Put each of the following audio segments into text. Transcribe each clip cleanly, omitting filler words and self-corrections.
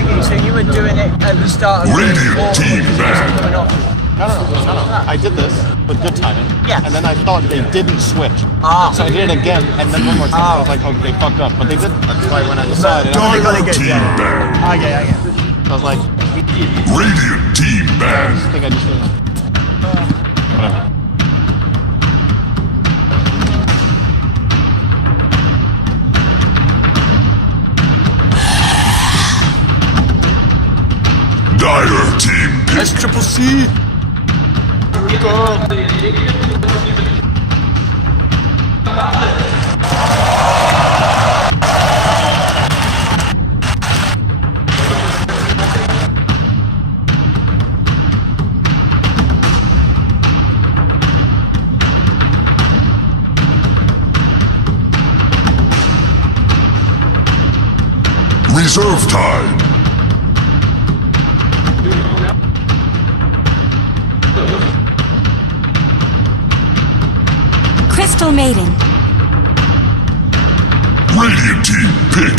you? So you were doing it at the start of Radiant team back. coming off. No. I did this with good timing. Yeah. And then I thought they didn't switch. So I did it again, and then one more time. I was like, oh, they fucked up. But they did. That's why when I decided. Dire team back. I get it. I was like, Radiant team I back. think I just did it. Whatever. Dire team pick. That's triple C. Reserve time. Crystal Maiden. Radiant team pick.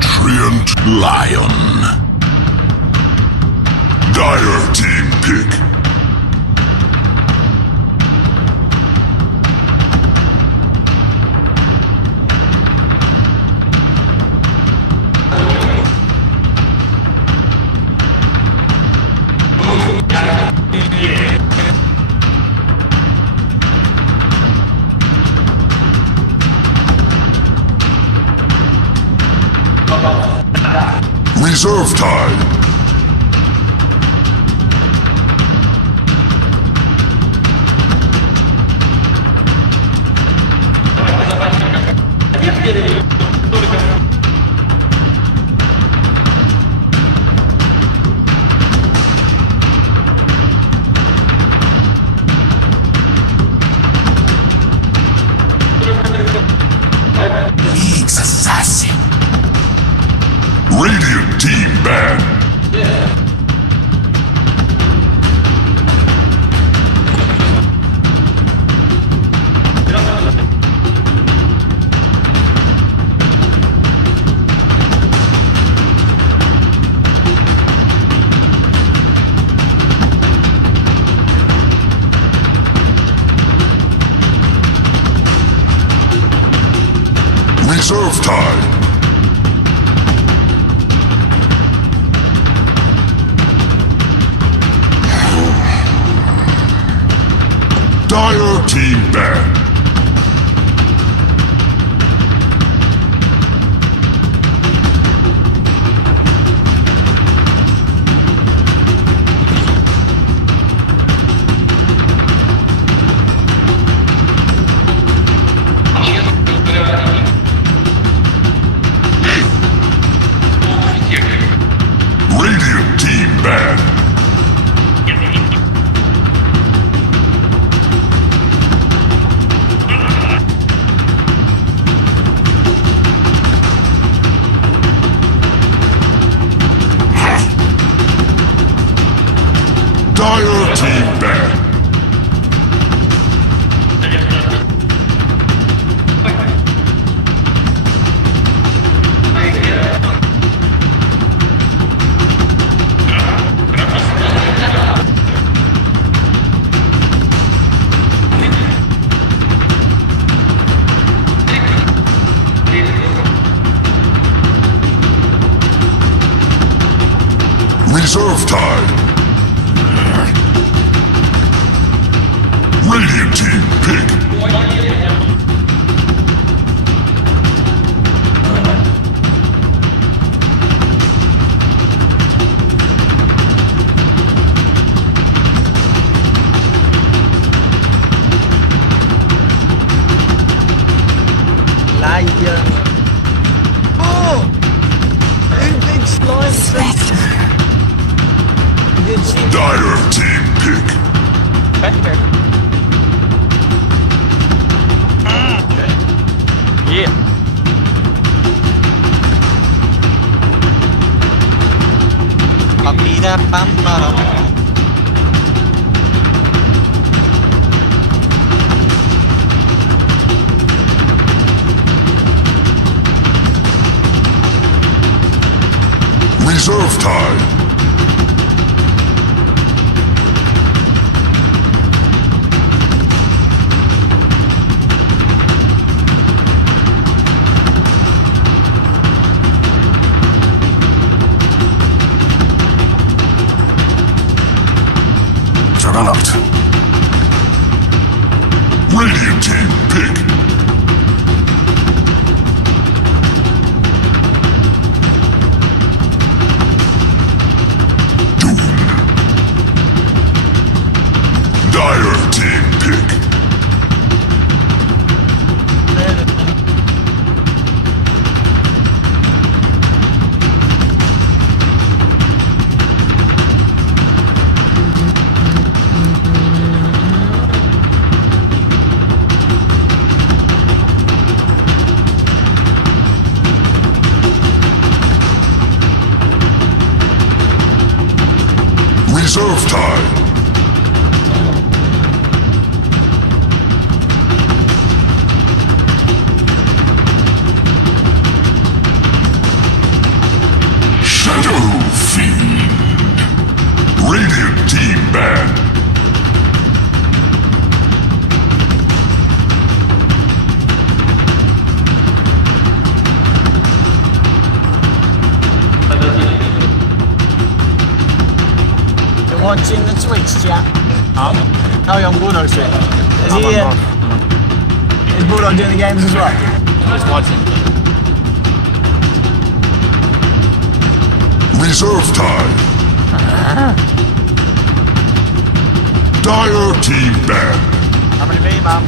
Treant Lion. Dire team pick. Reserve time. League's assassin. Radiant team ban. Reserve time. Dire team ban. Radiant team ban. Dire team ban. Reserve time. Radiant team pick. Lion. Oh! Big slime. Spectre. Dire team pick. bam, ba-dum. Reserve time. Juggernaut. Radiant team, pick. Dire team pick. Reserve time. Radiant team banned. You're watching the Twitch chat. How are you on Bulldog Street? Is Bulldog doing the games as well? He's watching. Reserve time. Dire team banned. How many be, man?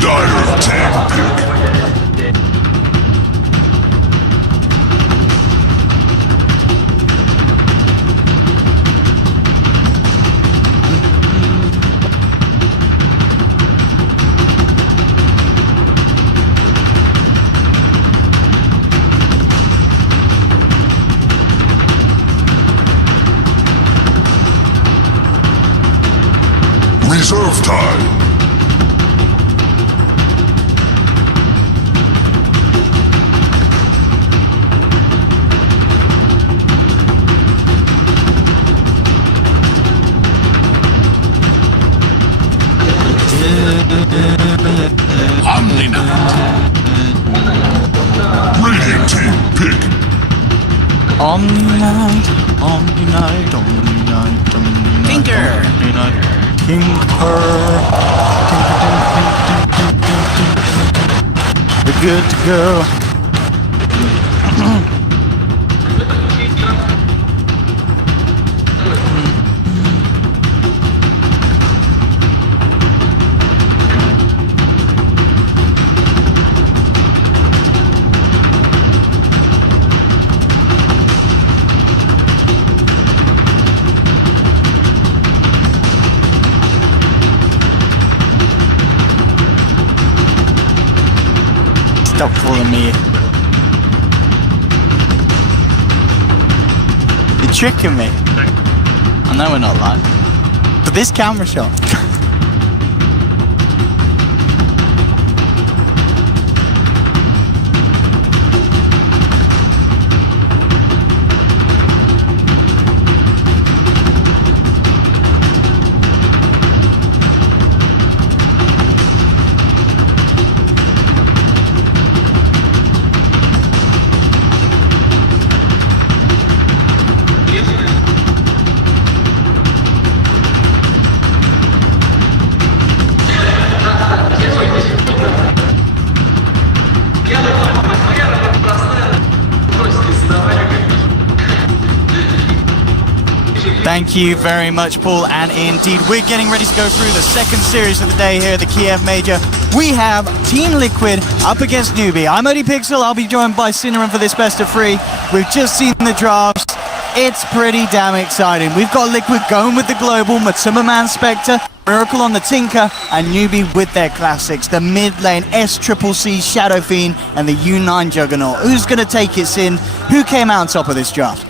Dire team pick. Reserve time. Radiant team pick. Omni-night, omni-night, omni-night, omni-night. Tinker! Omni-night. Tinker. We're good to go. Stop fooling me. You're tricking me. I know we're not live. But this camera shot. Thank you very much, Paul. And indeed, we're getting ready to go through the second series of the day here at the Kiev Major. We have Team Liquid up against NewBee. I'm ODPixel. I'll be joined by Cinnamon for this best of 3. We've just seen the drafts. It's pretty damn exciting. We've got Liquid going with the global, Matumba Man Spectre, Miracle on the Tinker, and NewBee with their classics. The mid lane, SCCC Shadow Fiend, and the U9 Juggernaut. Who's going to take it, Sin? Who came out on top of this draft?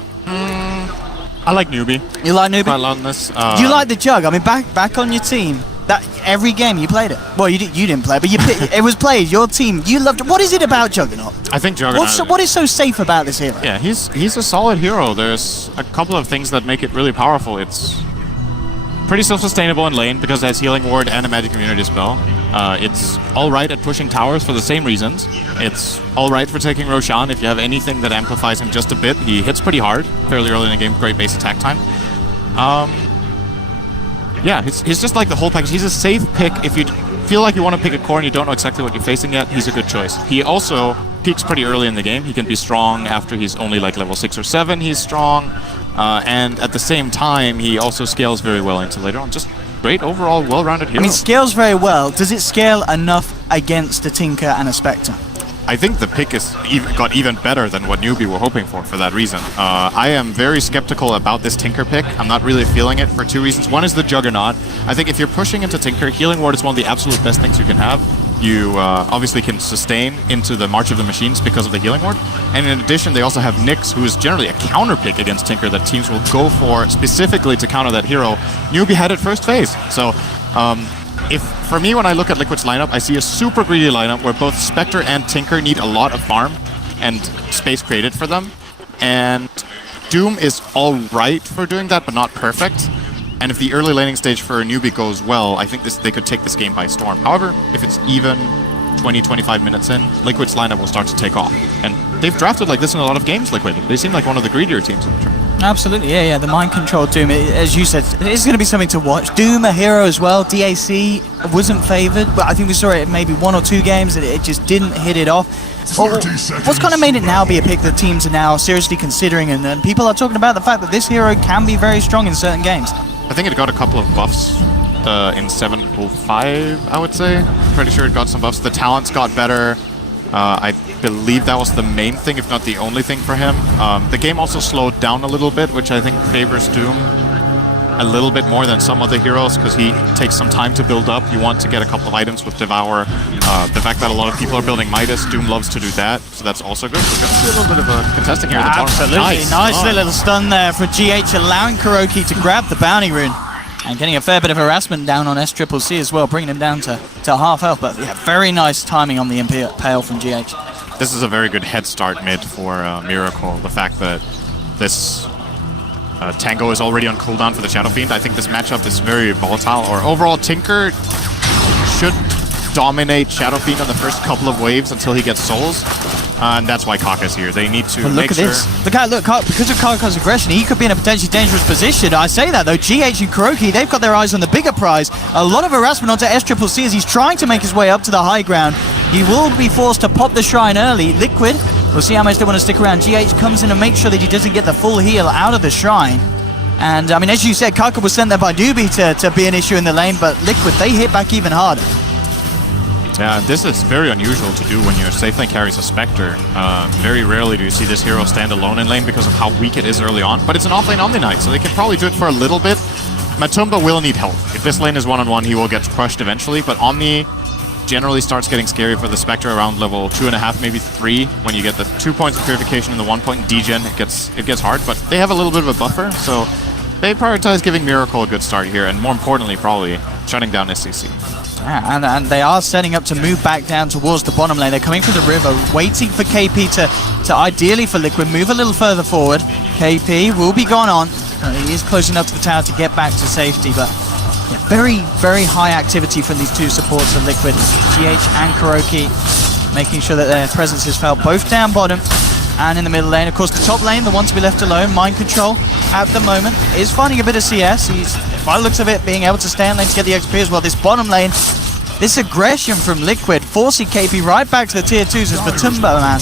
I like NewBee. You like NewBee? I love this. You like the Jug? I mean, back on your team. That every game you played it. Well, you didn't play, but it was played. Your team, you loved it. What is it about Juggernaut? I think Juggernaut. What is so safe about this hero? Yeah, he's a solid hero. There's a couple of things that make it really powerful. It's pretty self-sustainable in lane because it has Healing Ward and a Magic Immunity spell. It's alright at pushing towers for the same reasons. It's alright for taking Roshan if you have anything that amplifies him just a bit. He hits pretty hard fairly early in the game, great base attack time. Yeah, he's just like the whole package. He's a safe pick if you feel like you want to pick a core and you don't know exactly what you're facing yet. He's a good choice. He also peaks pretty early in the game. He can be strong after he's only like level 6 or 7. He's strong. And at the same time, he also scales very well into later on. Just great overall, well-rounded hero. I mean, scales very well. Does it scale enough against a Tinker and a Spectre? I think the pick got even better than what NewBee were hoping for that reason. I am very skeptical about this Tinker pick. I'm not really feeling it for 2 reasons. One is the Juggernaut. I think if you're pushing into Tinker, Healing Ward is one of the absolute best things you can have. You obviously can sustain into the March of the Machines because of the Healing Ward. And in addition, they also have Nyx, who is generally a counter pick against Tinker that teams will go for specifically to counter that hero. NewBee had it first phase. So, for me, when I look at Liquid's lineup, I see a super greedy lineup where both Spectre and Tinker need a lot of farm and space created for them. And Doom is alright for doing that, but not perfect. And if the early laning stage for NewBee goes well, I think they could take this game by storm. However, if it's even 20-25 minutes in, Liquid's lineup will start to take off. And they've drafted like this in a lot of games, Liquid. They seem like one of the greedier teams in the tournament. Absolutely, yeah. The mind control Doom, as you said, it's going to be something to watch. Doom, a hero as well. DAC wasn't favored, but I think we saw it in maybe 1 or 2 games and it just didn't hit it off. What's kind of made it now be a pick that teams are now seriously considering, and people are talking about the fact that this hero can be very strong in certain games. I think it got a couple of buffs in 7.05, I would say. Pretty sure it got some buffs. The talents got better. I believe that was the main thing, if not the only thing for him. The game also slowed down a little bit, which I think favors Doom a little bit more than some other heroes, because he takes some time to build up. You want to get a couple of items with Devour. The fact that a lot of people are building Midas, Doom loves to do that, so that's also good. We're going to see a little bit of a contesting here. Absolutely. Nice little stun there for GH, allowing KuroKy to grab the bounty rune. And getting a fair bit of harassment down on SCCC as well, bringing him down to half health. But yeah, very nice timing on the Impale from GH. This is a very good head start mid for Miracle. The fact that this Tango is already on cooldown for the Shadow Fiend. I think this matchup is very volatile. Or overall, Tinker should dominate Shadow Fiend on the first couple of waves until he gets souls. And that's why Kaka's here. They need to make sure... Look at this. Because of Kaka's aggression, he could be in a potentially dangerous position. I say that, though. GH and KuroKy, they've got their eyes on the bigger prize. A lot of harassment onto SCCC as he's trying to make his way up to the high ground. He will be forced to pop the shrine early. Liquid, we'll see how much they want to stick around. GH comes in and makes sure that he doesn't get the full heal out of the shrine. And, I mean, as you said, Kaka was sent there by NewBee to be an issue in the lane, but Liquid, they hit back even harder. Yeah, this is very unusual to do when your safe lane carries a Spectre. Very rarely do you see this hero stand alone in lane because of how weak it is early on, but it's an off-lane Omni Knight, so they can probably do it for a little bit. Matumba will need help. If this lane is one-on-one, he will get crushed eventually, but Omni generally starts getting scary for the Spectre around level 2.5, maybe 3. When you get the 2 points of purification and the 1 point in degen, it gets hard, but they have a little bit of a buffer, so they prioritize giving Miracle a good start here, and more importantly, probably shutting down SCC. Yeah, and they are setting up to move back down towards the bottom lane. They're coming from the river, waiting for KP to ideally for Liquid move a little further forward. KP will be gone on. He is close enough to the tower to get back to safety, but yeah, very, very high activity from these two supports of Liquid. GH and KuroKy making sure that their presence is felt both down bottom and in the middle lane. Of course, the top lane, the one to be left alone, Mind Control, at the moment, is finding a bit of CS. He's, by the looks of it, being able to stay in lane to get the XP as well. This bottom lane, this aggression from Liquid, forcing KP right back to the tier 2s as Batumba, man,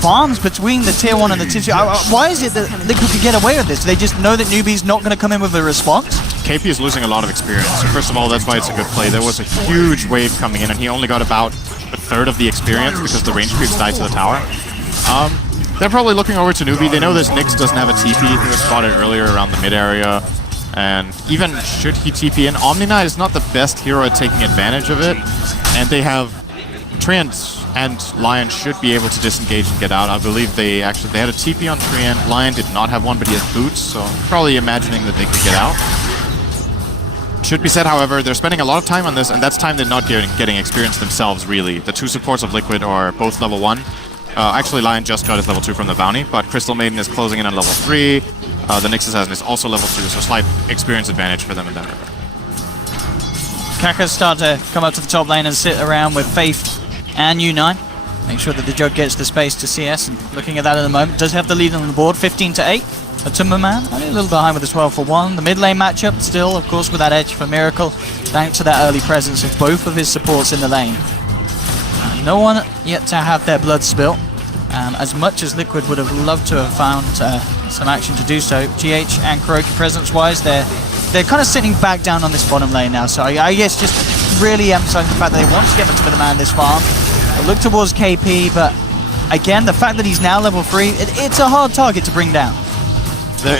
farms between the tier 1 and the tier 2. Why is it that Liquid could get away with this? They just know that NewBee's not going to come in with a response? KP is losing a lot of experience. So first of all, that's why it's a good play. There was a huge wave coming in, and he only got about a third of the experience because the range creeps died to the tower. They're probably looking over to NewBee. They know this Nyx doesn't have a TP. He was spotted earlier around the mid area. And even should he TP in, Omni-Knight is not the best hero at taking advantage of it. And they have Treant and Lion should be able to disengage and get out. I believe they had a TP on Treant. Lion did not have one, but he has boots, so probably imagining that they could get out. Should be said, however, they're spending a lot of time on this, and that's time they're not getting experience themselves, really. The two supports of Liquid are both level 1. Actually, Lion just got his level 2 from the bounty, but Crystal Maiden is closing in on level 3. The Nyx Assassin is also level 2, so slight experience advantage for them in that regard. Kaka start to come up to the top lane and sit around with Faith and U9. Make sure that the Jug gets the space to CS, and looking at that at the moment, does have the lead on the board, 15-8. Batumba man, only a little behind with the 12-1. The mid lane matchup still, of course, with that edge for Miracle, thanks to that early presence of both of his supports in the lane. No one yet to have their blood spilt. As much as Liquid would have loved to have found some action to do so, GH and Kuroki presence-wise, they're kind of sitting back down on this bottom lane now. So I guess just really emphasizing the fact that they want to get into the man this farm. They'll look towards KP, but again, the fact that he's now level 3, it's a hard target to bring down.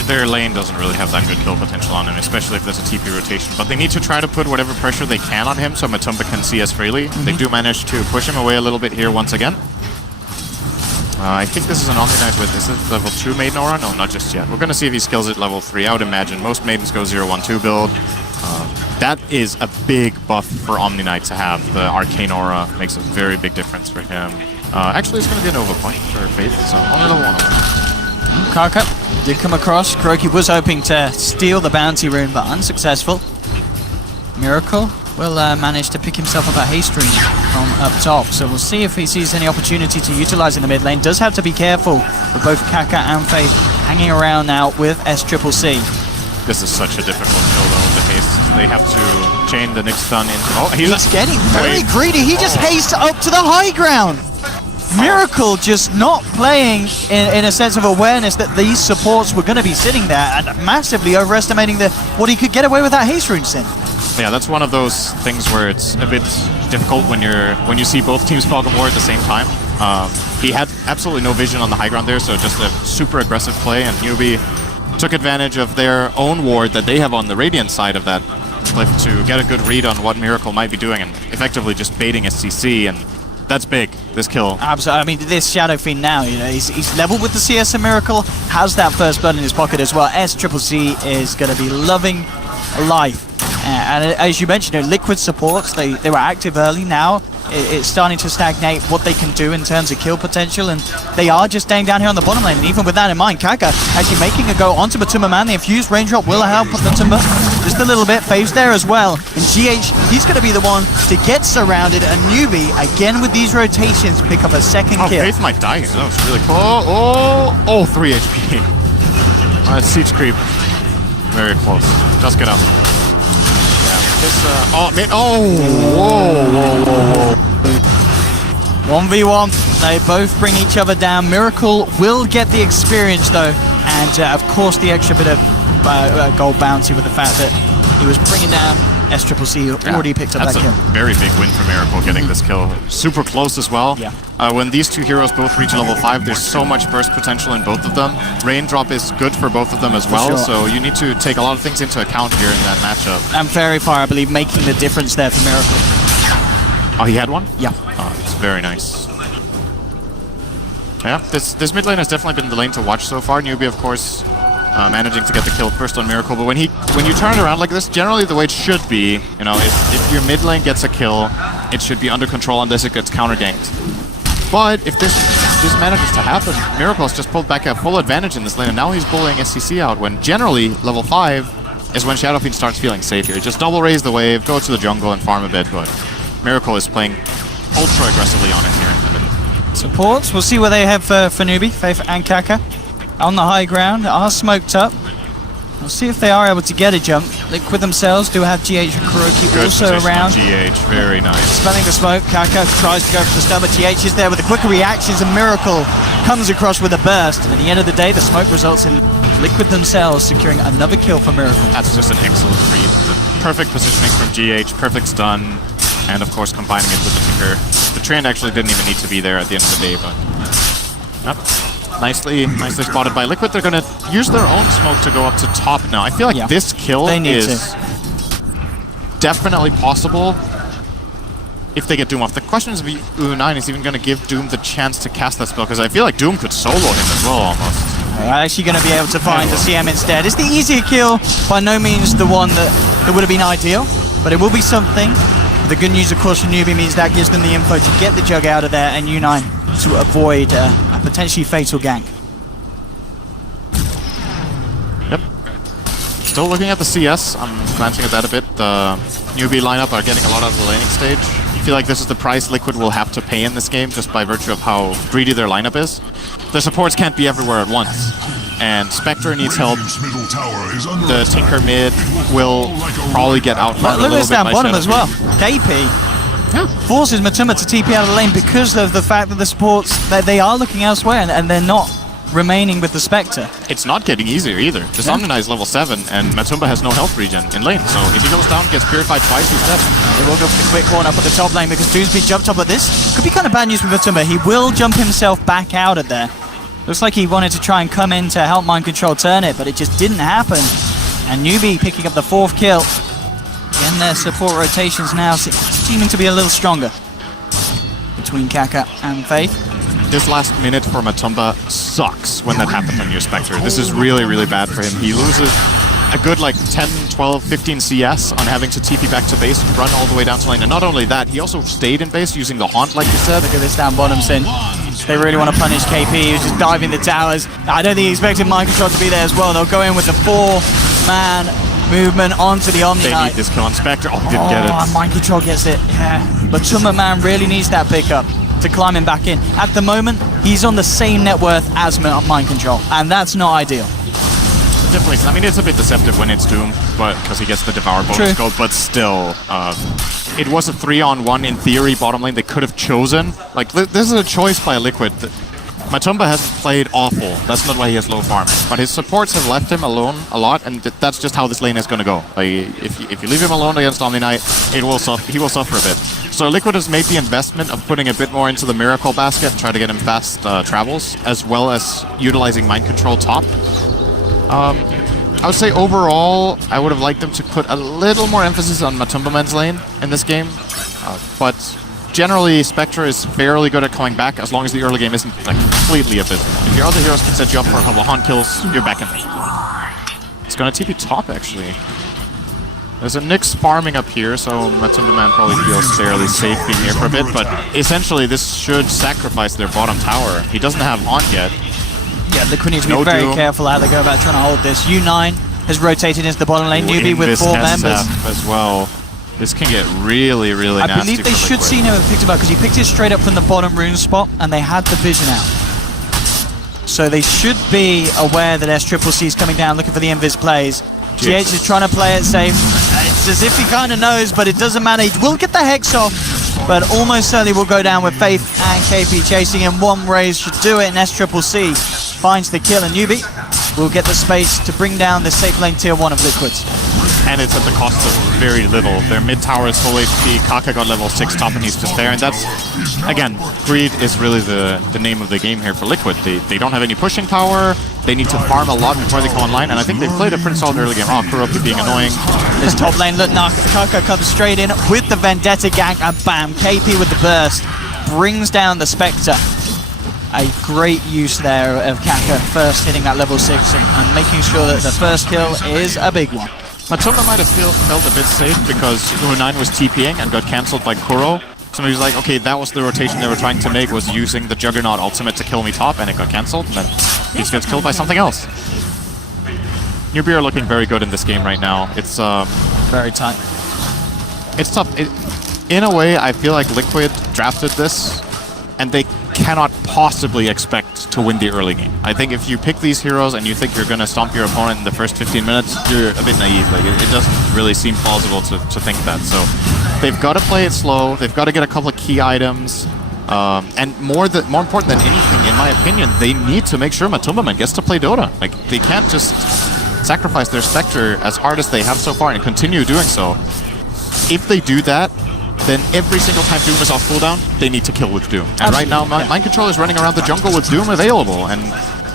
Their lane doesn't really have that good kill potential on him, especially if there's a TP rotation. But they need to try to put whatever pressure they can on him so Batumba can CS freely. They do manage to push him away a little bit here once again. I think this is an Omni-Knight with, is it level 2 Maiden Aura? No, not just yet. We're going to see if he skills it level 3. I would imagine most Maidens go 0-1-2 build. That is a big buff for Omni-Knight to have. The Arcane Aura makes a very big difference for him. Actually, it's going to be a Nova point for Faith, so only level 1. Kaka did come across. Kuroki was hoping to steal the bounty rune, but unsuccessful. Miracle will manage to pick himself up a haste rune from up top, so we'll see if he sees any opportunity to utilize in the mid lane. Does have to be careful with both Kaka and Faith hanging around now with SCCC. This is such a difficult kill though with the haste. They have to chain the Nyx stun into... Oh, he's getting very greedy. He just hastes up to the high ground. Miracle just not playing in a sense of awareness that these supports were going to be sitting there and massively overestimating what he could get away with that haste rune sin. Yeah, that's one of those things where it's a bit difficult when you see both teams fog of war at the same time. He had absolutely no vision on the high ground there, so just a super aggressive play, and NewBee took advantage of their own ward that they have on the Radiant side of that cliff to get a good read on what Miracle might be doing and effectively just baiting a CC, and that's big, this kill. Absolutely. I mean, this Shadow Fiend now, you know, he's level with the CS and Miracle, has that first blood in his pocket as well. SCCC is going to be loving life. And as you mentioned, you know, Liquid supports, they were active early. Now it's starting to stagnate what they can do in terms of kill potential, and they are just staying down here on the bottom lane. And even with that in mind, Kaka actually making a go onto Batumba man. The infused range drop will help Batumba just a little bit. Faves there as well. And GH, he's going to be the one to get surrounded. And NewBee, again with these rotations, pick up a second kill. Faith might die here. That was really cool. Oh, 3 HP. Siege creep. Very close. Just get up. Whoa. 1v1, they both bring each other down. Miracle will get the experience though, and of course the extra bit of gold bounty with the fact that he was bringing down SCCC, who already picked up that kill. That's a very big win for Miracle getting this kill. Super close as well. Yeah. When these two heroes both reach level 5, there's so much burst potential in both of them. Raindrop is good for both of them as well, so you need to take a lot of things into account here in that matchup. And Fairy Fire, I believe, making the difference there for Miracle. Oh, he had one? Yeah. Oh, it's very nice. Yeah, this mid lane has definitely been the lane to watch so far. NewBee, of course, managing to get the kill first on Miracle, but when you turn it around like this, generally the way it should be, you know, if your mid lane gets a kill, it should be under control unless it gets counter ganked. But if this manages to happen, Miracle's just pulled back a full advantage in this lane, and now he's bullying SCC out when generally level 5 is when Shadow Fiend starts feeling safe here. Just double raise the wave, go to the jungle and farm a bit, but Miracle is playing ultra aggressively on it here in the middle. Supports, we'll see what they have for NewBee, Faith and Kaka. On the high ground, are smoked up. We'll see if they are able to get a jump. Liquid themselves do have GH and Kuroki Good also position on around. GH, very nice. Smelling the smoke, Kaka tries to go for the stun, but GH is there with the quicker reactions, and Miracle comes across with a burst. And at the end of the day, the smoke results in Liquid themselves securing another kill for Miracle. That's just an excellent read. The perfect positioning from GH, perfect stun, and of course combining it with the Tinker. The trend actually didn't even need to be there at the end of the day, but... Yep. Nicely spotted by Liquid. They're going to use their own smoke to go up to top now. I feel like this kill is definitely possible if they get Doom off. The question is if U9 is even going to give Doom the chance to cast that spell, because I feel like Doom could solo him as well, almost. They're actually going to be able to find the CM instead. It's the easier kill, by no means the one that would have been ideal, but it will be something. The good news, of course, for NewBee means that gives them the info to get the Jug out of there, and U9 to avoid a potentially fatal gank. Yep. Still looking at the CS. I'm glancing at that a bit. The NewBee lineup are getting a lot out of the laning stage. I feel like this is the price Liquid will have to pay in this game, just by virtue of how greedy their lineup is. The supports can't be everywhere at once, and Spectre needs help. The Tinker mid will probably get out. Look at this down bottom as well. KP forces Matuma to TP out of the lane because of the fact that the supports, they are looking elsewhere and they're not remaining with the Spectre. It's not getting easier either. This Omni is level 7 and Matumba has no health regen in lane, so if he goes down, gets purified twice, he's dead. They will go for the quick one up at the top lane because Doomsby jumped up, but this could be kind of bad news for Matumba. He will jump himself back out of there. Looks like he wanted to try and come in to help Mind Control turn it, but it just didn't happen. And NewBee picking up the 4th kill. Again, their support rotations now seeming to be a little stronger between Kaka and Faith. This last minute for Matumba sucks when that happens on your Spectre. This is really, really bad for him. He loses a good like 10, 12, 15 CS on having to TP back to base, run all the way down to lane. And not only that, he also stayed in base using the Haunt, like you said. Look at this down bottom, Sin. They really want to punish KP. He was just diving the towers. I don't think he expected Mind Control to be there as well. They'll go in with the 4-man movement onto the Omni. They need this kill on Spectre. Oh, didn't get it. Mind Control gets it. Yeah. But Tumma Man really needs that pickup to climb him back in. At the moment, he's on the same net worth as Mind Control, and that's not ideal. Definitely. I mean, it's a bit deceptive when it's Doom, but because he gets the Devour bonus gold, but still, it was a 3-on-1 in theory bottom lane they could have chosen. Like, this is a choice by Liquid. Matumba hasn't played awful. That's not why he has low farm. But his supports have left him alone a lot, and that's just how this lane is going to go. Like, if you leave him alone against Omni Knight, he will suffer a bit. So Liquid has made the investment of putting a bit more into the Miracle basket and try to get him fast travels, as well as utilizing Mind Control top. I would say overall, I would have liked them to put a little more emphasis on Matumba Man's lane in this game, but generally Spectre is fairly good at coming back as long as the early game isn't like completely abysmal. If your other heroes can set you up for a couple of Haunt kills, you're back in there. It's gonna TP top actually. There's a Nyx farming up here, so Matumba Man probably feels fairly safe being here for a bit, but essentially this should sacrifice their bottom tower. He doesn't have Haunt yet. Yeah, Liquid need to be very careful how they go about trying to hold this. U9 has rotated into the bottom lane. NewBee with 4 members as well. This can get really, really nasty. I believe they should see him picked him up because he picked it straight up from the bottom rune spot and they had the vision out. So they should be aware that SCCC is coming down looking for the invis plays. GH is trying to play it safe. It's as if he kind of knows, but it doesn't matter. He will get the Hex off, but almost certainly will go down with Faith and KP chasing him. One raise should do it, and SCCC finds the kill, and NewBee will get the space to bring down the safe lane tier 1 of Liquids. And it's at the cost of very little. Their mid tower is full HP, Kaka got level 6 top and he's just there, and that's, again, greed is really the name of the game here for Liquid. They don't have any pushing power, they need to farm a lot before they come online, and I think they've played a pretty solid early game. Oh, Kuroki being annoying. This top lane, look, Kaka comes straight in with the Vendetta gank, and bam, KP with the burst brings down the Spectre. A great use there of Kaka first hitting that level 6 and making sure that the first kill is a big one. Matumba might have felt a bit safe because U9 was TPing and got cancelled by Kuro. So he was like, okay, that was the rotation they were trying to make, was using the Juggernaut ultimate to kill me top, and it got cancelled, and then he just gets killed by something else. NewBee are looking very good in this game right now. It's very tight. It's tough. In a way, I feel like Liquid drafted this, and they cannot possibly expect chance to win the early game. I think if you pick these heroes and you think you're going to stomp your opponent in the first 15 minutes, you're a bit naive. Like, it doesn't really seem plausible to think that. So they've got to play it slow. They've got to get a couple of key items. And more important than anything, in my opinion, they need to make sure Matumbaman gets to play Dota. Like, they can't just sacrifice their Spectre as hard as they have so far and continue doing so. If they do that, then every single time Doom is off cooldown, they need to kill with Doom. And right now, Mind Control is running around the jungle with Doom available, and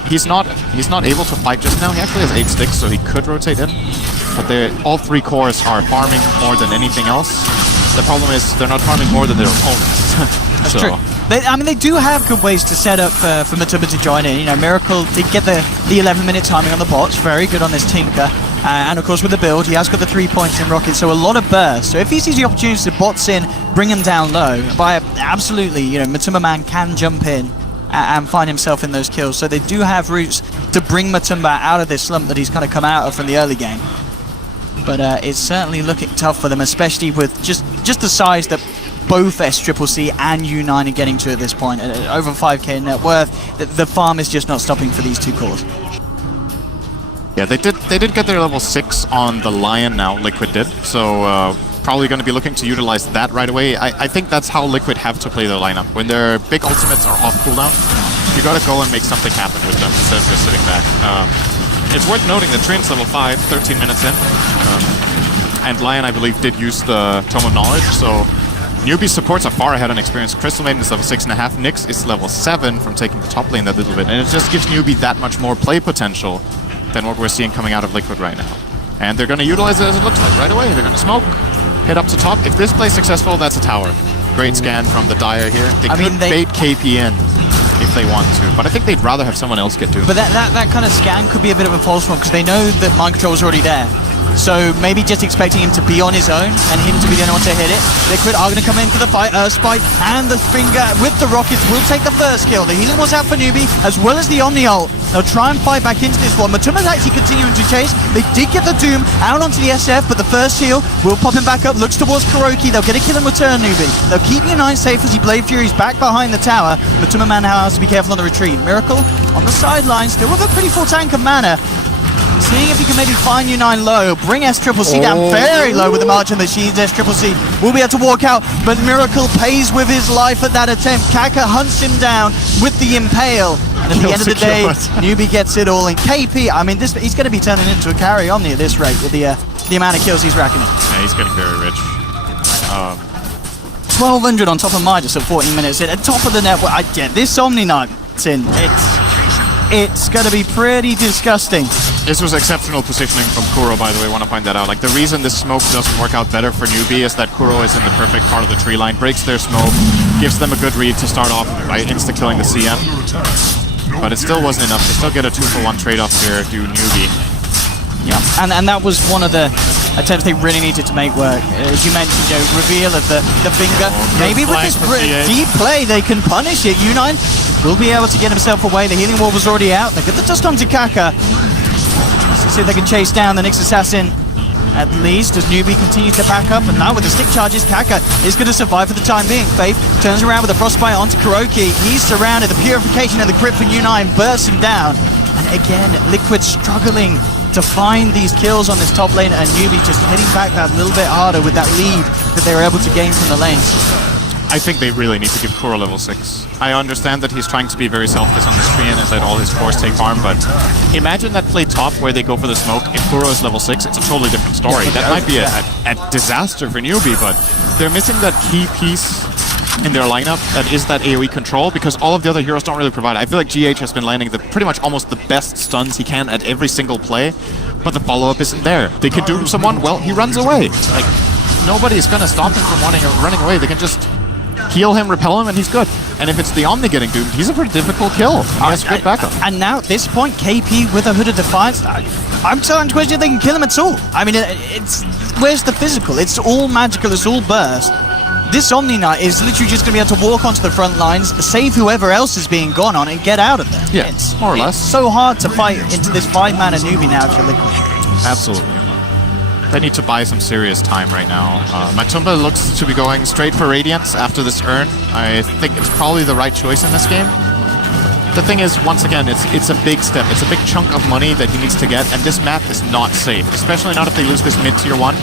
he's not able to fight just now. He actually has 8 sticks, so he could rotate in. But all 3 cores are farming more than anything else. The problem is they're not farming more than their opponents. That's true. They do have good ways to set up for Matumba to join in. You know, Miracle did get the 11-minute timing on the bots, very good on this Tinker. And of course with the build, he has got the 3 points in Rocket, so a lot of burst. So if he sees the opportunity to bots in, bring him down low, absolutely, you know, Matumba Man can jump in and find himself in those kills. So they do have routes to bring Matumba out of this slump that he's kind of come out of from the early game. But it's certainly looking tough for them, especially with just the size that both SCCC and U9 are getting to at this point. Over 5k net worth, the farm is just not stopping for these 2 cores. Yeah, they did get their level 6 on the Lion now, Liquid did, so probably going to be looking to utilize that right away. I think that's how Liquid have to play their lineup. When their big ultimates are off cooldown, you got to go and make something happen with them instead of just sitting back. It's worth noting that Trin's level 5, 13 minutes in, and Lion, I believe, did use the Tome of Knowledge, so NewBee supports are far ahead on experience. Crystal Maiden is level 6.5, Nyx is level 7 from taking the top lane that little bit, and it just gives NewBee that much more play potential than what we're seeing coming out of Liquid right now. And they're going to utilize it as it looks like right away. They're going to smoke, head up to top. If this plays successful, that's a tower. Great scan from the Dire here. They could bait KP in if they want to, but I think they'd rather have someone else get to it. But that kind of scan could be a bit of a false one, because they know that Mind Control is already there. So maybe just expecting him to be on his own and him to be the only one to hit it. Liquid are going to come in for the fight. Spike and the finger with the rockets will take the first kill. The healing was out for NewBee, as well as the Omni ult. They'll try and fight back into this one. Matumba's actually continuing to chase. They did get the Doom out onto the SF, but the first heal will pop him back up. Looks towards Kuroki. They'll get a kill in return, NewBee. They'll keep U9 safe as he Blade Fury's back behind the tower. Matumba Man now has to be careful on the retreat. Miracle on the sidelines, still with a pretty full tank of mana. Seeing if he can maybe find U9 low, bring SCCC down very low with the March and the Shields. SCCC will be able to walk out, but Miracle pays with his life at that attempt. Kaka hunts him down with the Impale. And at the end of the day, NewBee gets it all. And KP, I mean, he's going to be turning into a carry Omni at this rate with the amount of kills he's racking up. Yeah, he's getting very rich. 1200 on top of mine just at 14 minutes in. At top of the network, this Omni Knight's in. It's going to be pretty disgusting. This was exceptional positioning from Kuro, by the way. I want to point that out. Like, the reason this smoke doesn't work out better for NewBee is that Kuro is in the perfect part of the tree line, breaks their smoke, gives them a good read to start off by insta-killing the CM. But it still wasn't enough. They still get a 2-for-1 trade-off here to NewBee. Yeah, and that was one of the attempts they really needed to make work. As you mentioned, you know, reveal of the finger. Maybe with this deep play, they can punish it. U9 will be able to get himself away. The healing wall was already out. They get the dust onto Kaka. Let's see if they can chase down the Nyx Assassin. At least as NewBee continues to back up, and now with the stick charges, Kaka is going to survive for the time being. Faith turns around with a frostbite onto Kuroki. He's surrounded. The purification and the grip from U9 bursts him down. And again, Liquid struggling to find these kills on this top lane, and NewBee just hitting back that little bit harder with that lead that they were able to gain from the lanes. I think they really need to give Kuro level 6. I understand that he's trying to be very selfless on the screen and let all his cores take farm, but imagine that play top where they go for the smoke. If Kuro is level 6, it's a totally different story. That might be a disaster for NewBee, but they're missing that key piece in their lineup that is that AoE control, because all of the other heroes don't really provide it. I feel like GH has been landing pretty much almost the best stuns he can at every single play, but the follow-up isn't there. They can doom someone, well, he runs away. Like, nobody's gonna stop him from running away. They can just heal him, repel him, and he's good. And if it's the Omni getting doomed, he's a pretty difficult kill. He has good backup. And now at this point, KP with a Hooded Defiance, I'm starting to question if they can kill him at all. I mean, where's the physical? It's all magical, it's all burst. This Omni Knight is literally just going to be able to walk onto the front lines, save whoever else is being gone on, and get out of there. Yeah, more or less. It's so hard to fight into this 5-mana NewBee now for Liquid. Absolutely. They need to buy some serious time right now. Matumba looks to be going straight for Radiance after this urn. I think it's probably the right choice in this game. The thing is, once again, it's a big step. It's a big chunk of money that he needs to get, and this map is not safe, especially not if they lose this mid-tier 1.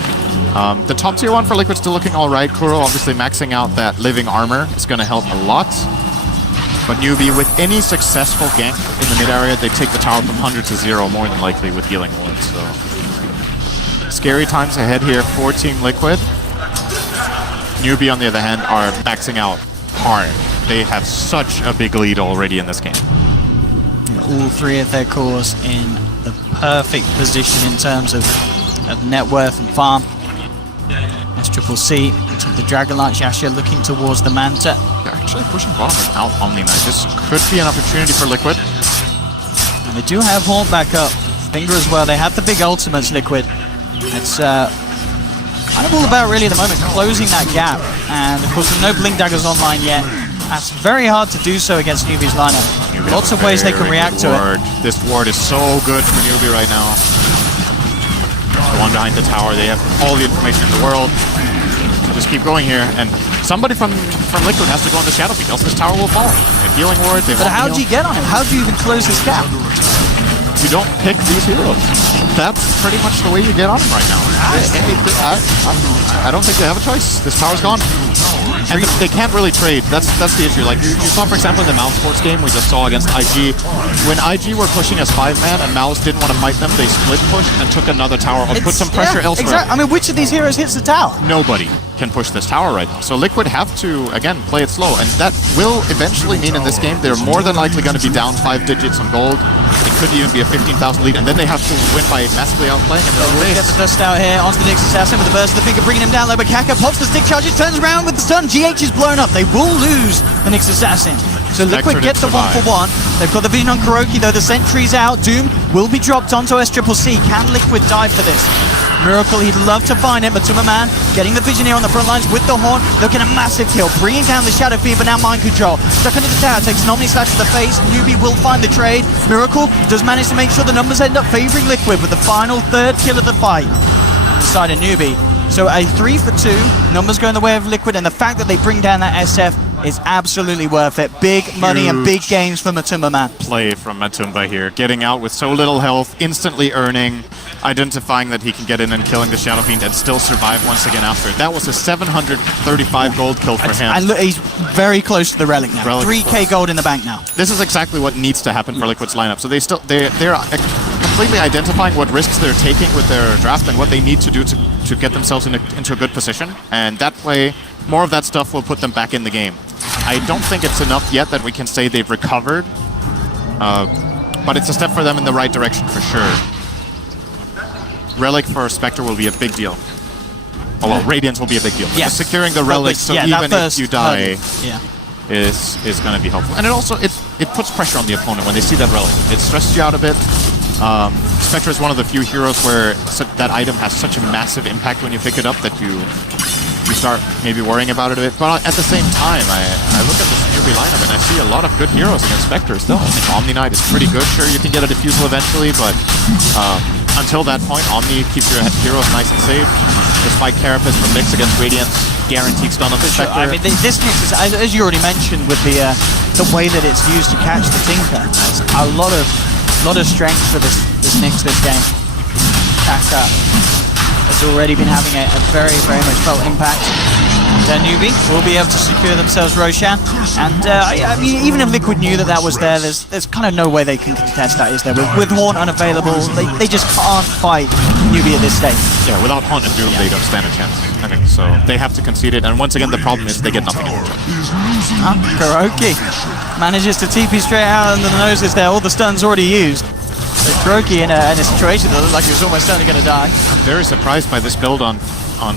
The top tier 1 for Liquid still looking alright. Kuro obviously maxing out that living armor is going to help a lot. But NewBee, with any successful gank in the mid area, they take the tower from 100 to 0 more than likely with healing wards. So scary times ahead here for Team Liquid. NewBee, on the other hand, are maxing out hard. They have such a big lead already in this game. All three of their cores in the perfect position in terms of net worth and farm. SCCC to the Dragon Launch. Yasha looking towards the Manta. They're actually pushing bottom without Omni Knight. This could be an opportunity for Liquid. And they do have Haunt back up. Finger as well. They have the big ultimates, Liquid. It's kind of all about really at the moment closing that gap. And of course, with no Blink Daggers online yet, that's very hard to do so against NewBee's lineup. Lots of ways they can react to it. This ward is so good for NewBee right now. The one behind the tower, they have all the information in the world. Just keep going here, and somebody from Liquid has to go on the Shadow Peak, else this tower will fall. A healing ward, they But how do you get on him? How do you even close this gap? You don't pick these heroes. That's pretty much the way you get on him right now. I don't think they have a choice. This tower's gone. And they can't really trade. That's the issue. Like you saw, for example, in the Mouse Sports game we just saw against IG. When IG were pushing as 5-man and Mouse didn't want to fight them, they split pushed and took another tower or put some pressure elsewhere. Exactly. I mean, which of these heroes hits the tower? Nobody can push this tower right now. So Liquid have to, again, play it slow. And that will eventually mean in this game they're more than likely going to be down 5 digits on gold. It could even be a 15,000 lead. And then they have to win by massively outplaying. And they'll get the dust out here onto the Nyx Assassin with the burst of the finger, bringing him down low. But Kaka pops the stick charges, turns around with the stun. GH is blown up. They will lose the Nyx Assassin. So Liquid get the 1-for-1. They've got the vision on Kuroki though. The sentry's out. Doom will be dropped onto SCCC. Can Liquid die for this? Miracle, he'd love to find it. Matuma Man getting the vision here on the front lines with the Horn. Looking at massive kill, bringing down the Shadow Fiend, but now mind control. Stuck under the tower, takes an Omni Slash to the face. NewBee will find the trade. Miracle does manage to make sure the numbers end up favoring Liquid with the final third kill of the fight on the side of NewBee. So a 3-for-2, numbers going the way of Liquid, and the fact that they bring down that SF is absolutely worth it. Big money and big games for Matuma Man. Play from Matumba here, getting out with so little health, instantly earning, identifying that he can get in and killing the Shadow Fiend and still survive once again after. That was a 735 gold kill for him. And look, he's very close to the Relic now. Relic 3k gold in the bank now. This is exactly what needs to happen for Liquid's lineup. So they're completely identifying what risks they're taking with their draft and what they need to do to get themselves into a good position. And that way, more of that stuff will put them back in the game. I don't think it's enough yet that we can say they've recovered, but it's a step for them in the right direction for sure. Relic for Spectre will be a big deal. Oh, well, Radiance will be a big deal. Yes. Securing the Relic, so even if you die, yeah, is going to be helpful. And it also it puts pressure on the opponent when they see that Relic. It stresses you out a bit. Spectre is one of the few heroes where that item has such a massive impact when you pick it up that you start maybe worrying about it a bit. But at the same time, I look at this NewBee lineup and I see a lot of good heroes against Spectre still. I think Omni Knight is pretty good. Sure, you can get a defusal eventually, but until that point, Omni keeps your heroes nice and safe. Despite Carapace from Nyx against Radiance, guaranteed stun on the Spectre. I mean, this Nyx is, as you already mentioned, with the way that it's used to catch the Tinker, that's a lot of strength for this Nyx this game. Kaka has already been having a very, very much felt impact. And NewBee will be able to secure themselves Roshan. And I mean, even if Liquid knew that was there, there's kind of no way they can contest that, is there? With Horn unavailable, they just can't fight NewBee at this stage. Yeah, without Horn and Doom, they don't stand a chance, I think. So they have to concede it. And once again, the problem is they get nothing in return. Kuroki manages to TP straight out under the noses there. All the stuns already used. So Kuroki in a situation that looked like he was almost certainly going to die. I'm very surprised by this build on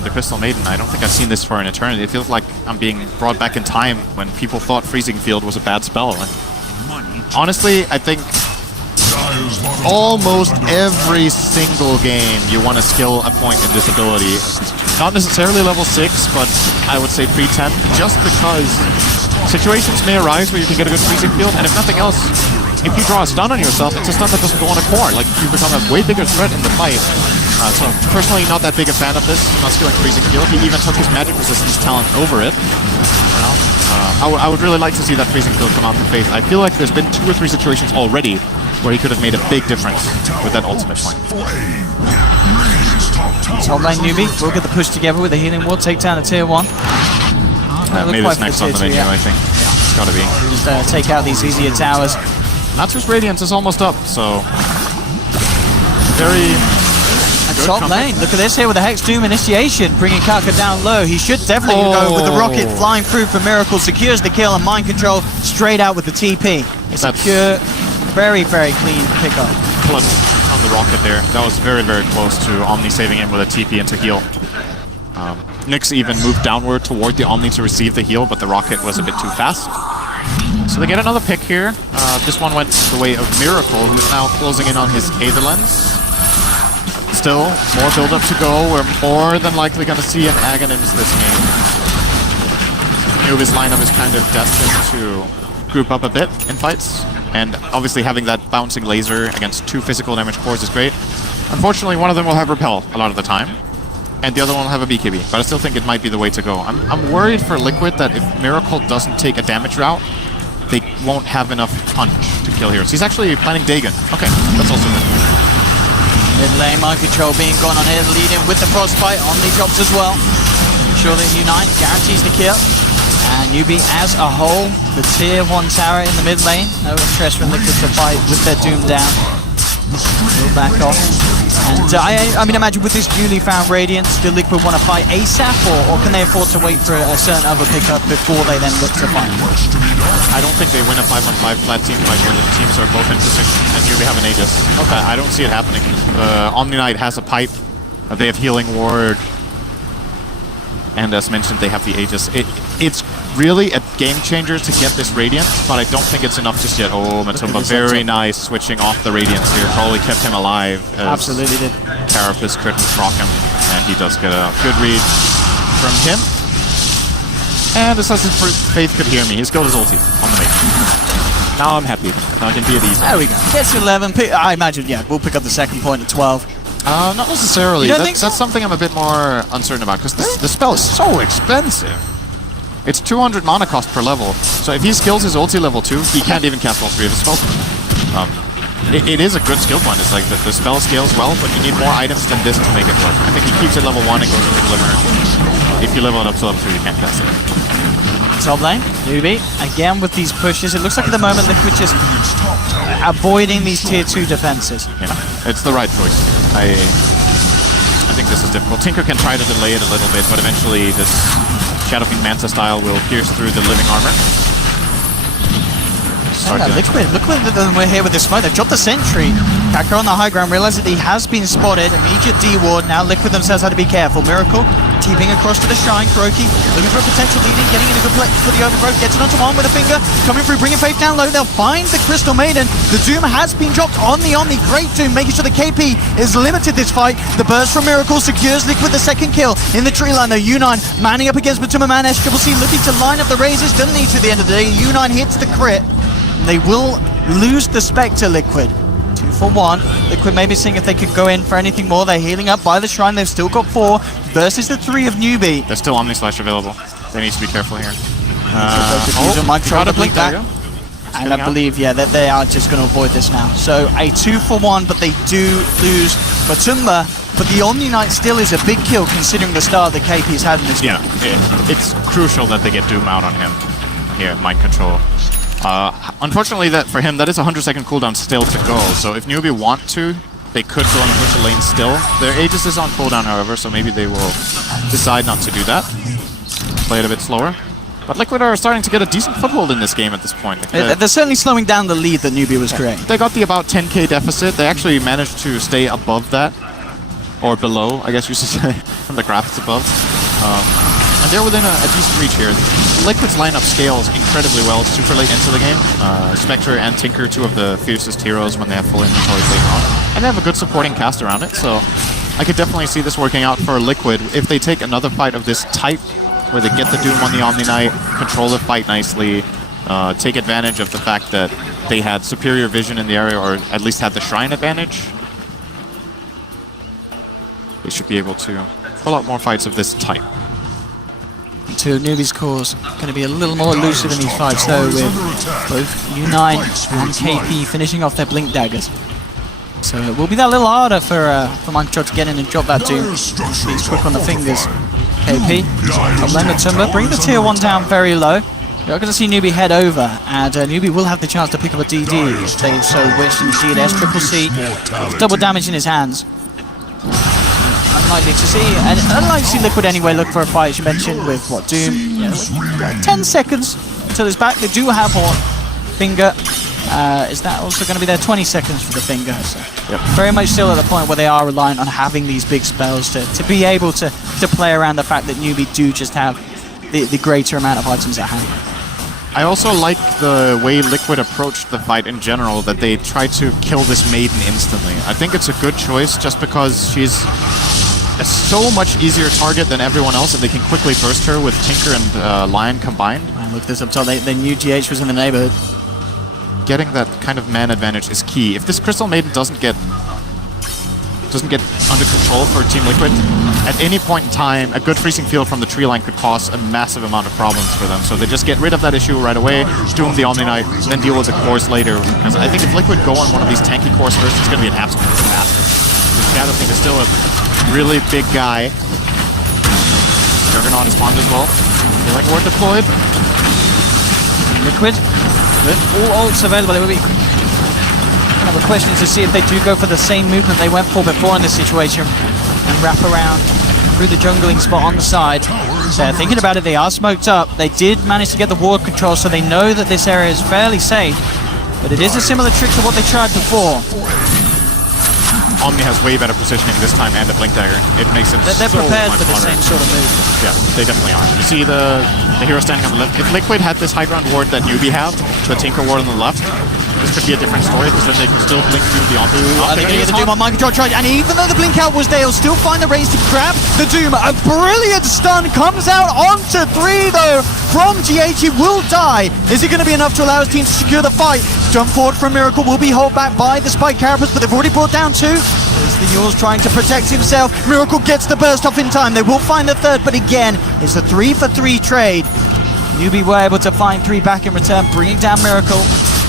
the Crystal Maiden. I don't think I've seen this for an eternity. It feels like I'm being brought back in time when people thought Freezing Field was a bad spell. And honestly, I think almost every single game you want to skill a point in this ability. Not necessarily level 6, but I would say pre-10, just because situations may arise where you can get a good Freezing Field, and if nothing else, if you draw a stun on yourself, it's a stun that doesn't go on a core. Like, you become a way bigger threat in the fight. So, personally, not that big a fan of this, not skilling Freezing Field. He even took his magic resistance talent over it. You know? I would really like to see that freezing kill come out in Faith. I feel like there's been 2 or 3 situations already where he could have made a big difference with that ultimate point. Top lane NewBee will get the push together with the healing ward, take down a tier 1. Maybe it's next on the menu, I think. Yeah, it's gotta be. Just take out these easier towers. Natsu's Radiance is almost up, so very good Top comeback. lane, look at this here with the Hex Doom initiation, bringing Kaka down low. He should definitely go with the rocket flying through for Miracle, secures the kill, and mind control straight out with the TP. It's a pure, very, very clean pickup. Plus on the rocket there. That was very, very close to Omni saving him with a TP into heal. Nyx even moved downward toward the Omni to receive the heal, but the rocket was a bit too fast. So they get another pick here. This one went the way of Miracle, who is now closing in on his Aether Lens. Still, more build-up to go. We're more than likely going to see an Aghanims this game. NewBee's lineup is kind of destined to group up a bit in fights. And obviously having that bouncing laser against 2 physical damage cores is great. Unfortunately, one of them will have Repel a lot of the time. And the other one will have a BKB. But I still think it might be the way to go. I'm worried for Liquid that if Miracle doesn't take a damage route, they won't have enough punch to kill heroes. He's actually planning Dagon. Okay, that's also good. Mid lane, mind control being gone on here, leading with the Frostbite on the drops as well. Sure that U9 guarantees the kill. And NewBee as a whole, the tier 1 tower in the mid lane. No interest from Liquid to fight with their Doom down. We'll back off. And I mean, imagine with this newly found Radiance, do Liquid want to fight ASAP, or can they afford to wait for a certain other pickup before they then look to fight? I don't think they win a 5-on-5 flat team fight when the teams are both in position and NewBee have an Aegis. Okay. I don't see it happening. Omni Knight has a pipe. They have Healing Ward. And as mentioned, they have the Aegis. It's really a game changer to get this Radiance, but I don't think it's enough just yet. Oh, Matumba, very nice switching off the Radiance here. Probably kept him alive. Absolutely did. Carapace couldn't proc him, and he does get a good read from him. And Assassin's Faith could hear me. He's got his ulti on the mate. Now I'm happy. Now I can be at ease. There we go. Gets to 11. I imagine, yeah, we'll pick up the second point at 12. Not necessarily. You don't think so? That's something I'm a bit more uncertain about, because the spell is so expensive. It's 200 mana cost per level, so if he skills his ulti level 2, he can't even cast all 3 of his spells. It is a good skill point. It's like the spell scales well, but you need more items than this to make it work. I think he keeps it level 1 and goes into Glimmer. If you level it up to level 3, you can't cast it. Top lane, NewBee, again with these pushes. It looks like at the moment Liquid just avoiding these tier 2 defenses. Yeah, it's the right choice. I think this is difficult. Tinker can try to delay it a little bit, but eventually this Shadow King Manta style will pierce through the living armor. Liquid, we're here with the smoke. They've dropped the sentry. Kaka on the high ground, realizes that he has been spotted. Immediate D-ward. Now Liquid themselves have to be careful. Miracle TPing across to the shrine. Kuroki looking for a potential leading, getting in a good place for the overgrowth. Gets it onto one with a finger. Coming through, bringing Faith down low. They'll find the Crystal Maiden. The Doom has been dropped on the Omni. Great Doom, making sure the KP is limited this fight. The burst from Miracle secures Liquid the second kill. In the tree line though, U9 manning up against Matuma Man. SCCC looking to line up the raises. Doesn't need to at the end of the day. U9 hits the crit. They will lose the Spectre, Liquid. 2 for 1. Liquid maybe seeing if they could go in for anything more. They're healing up by the shrine. They've still got 4 versus the 3 of NewBee. There's still Omni Slash available. They need to be careful here. Got a blink back. And I believe, yeah, that they are just going to avoid this now. So a 2 for 1, but they do lose Matumba. But the Omni Knight still is a big kill considering the start the KP's had in this game. Yeah, it's crucial that they get Doom out on him here, mind control. Unfortunately, that for him, that is a 100-second cooldown still to go. So if NewBee want to, they could go and push a lane still. Their Aegis is on cooldown, however, so maybe they will decide not to do that. Play it a bit slower. But Liquid are starting to get a decent foothold in this game at this point. They're certainly slowing down the lead that NewBee was creating. They got the about 10k deficit. They actually managed to stay above that. Or below, I guess you should say, from the graphics above. And they're within a decent reach here. Liquid's lineup scales incredibly well super late into the game. Spectre and Tinker, 2 of the fiercest heroes when they have full inventories later on. And they have a good supporting cast around it, so I could definitely see this working out for Liquid if they take another fight of this type, where they get the Doom on the Omni Knight, control the fight nicely, take advantage of the fact that they had superior vision in the area, or at least had the Shrine advantage. They should be able to pull out more fights of this type. to NewBee's cause. Going to be a little more elusive in these fights, though, with both U9 and KP finishing off their Blink Daggers. So it will be that little harder for Mind Control to get in and drop that Doom. He's quick on the fingers. KP, top lane with Tumba, bring the tier 1 down very low. You're going to see NewBee head over, and NewBee will have the chance to pick up a DD if they so wish. Indeed, SCC, double damage in his hands. Unlikely to see, and unlikely to see Liquid anyway look for a fight, as you mentioned, with what, Doom? Yeah, 10 seconds until it's back. They do have Horn. Finger. Is that also going to be there? 20 seconds for the Finger. So very much still at the point where they are reliant on having these big spells to be able to play around the fact that NewBee do just have the greater amount of items at hand. I also like the way Liquid approached the fight in general, that they tried to kill this Maiden instantly. I think it's a good choice just because she's a so much easier target than everyone else, and they can quickly burst her with Tinker and Lion combined. And look this up top, they knew GH was in the neighborhood. Getting that kind of man advantage is key. If this Crystal Maiden doesn't get under control for Team Liquid, at any point in time, a good freezing field from the tree line could cause a massive amount of problems for them. So they just get rid of that issue right away, doom the Omni Knight, and then deal with the cores later. Because I think if Liquid go on one of these tanky cores first, it's going to be an absolute disaster. The Shadow Thing is still a really big guy. Juggernaut is spawned as well. They like ward deployed. Liquid, with all ults available, it will be kind of a question to see if they do go for the same movement they went for before in this situation and wrap around through the jungling spot on the side. They're thinking about it, they are smoked up. They did manage to get the ward control, so they know that this area is fairly safe, but it is a similar trick to what they tried before. Omni has way better positioning this time and a Blink Dagger. It makes it They're so prepared much for the harder. same sort of move. Yeah, they definitely are. You see the hero standing on the left. If Liquid had this high ground ward that NewBee have, the Tinker ward on the left, this could be a different story, because then they can still blink through the Omni. Are they going to get the Doom on Mind Control? Try, and even though the blink out was there, he'll still find the raise to grab the Doom. A brilliant stun comes out onto 3 though from GH. He will die. Is it going to be enough to allow his team to secure the fight? Jump forward from Miracle will be held back by the Spike Carapace, but they've already brought down 2. There's the Yules trying to protect himself. Miracle gets the burst off in time. They will find the third, but again, it's a 3-for-3 trade. NewBee were able to find 3 back in return, bringing down Miracle,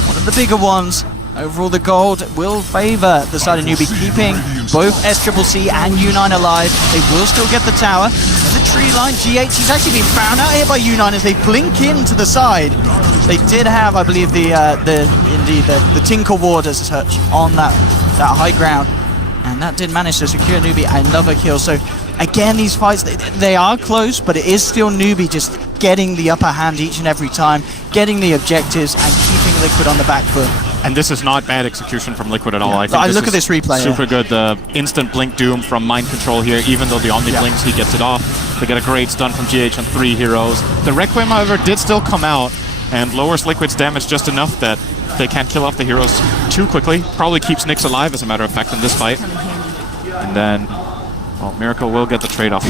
one of the bigger ones. Overall, the gold will favor the side of NewBee, keeping both SCC and U9 alive. They will still get the tower. In the tree line, GH is actually being found out here by U9 as they blink into the side. They did have, I believe, the Tinker ward as such on that high ground, and that did manage to secure NewBee another kill. So again, these fights, they are close, but it is still NewBee just getting the upper hand each and every time, getting the objectives and keeping Liquid on the back foot. And this is not bad execution from Liquid at all. I think I look at this replay. Super good. The instant blink Doom from Mind Control here. Even though the Omni blinks, he gets it off. They get a great stun from GH on 3 heroes. The Requiem, however, did still come out and lowers Liquid's damage just enough that they can't kill off the heroes too quickly. Probably keeps Nyx alive, as a matter of fact, in this fight. And then, well, Miracle will get the trade-off.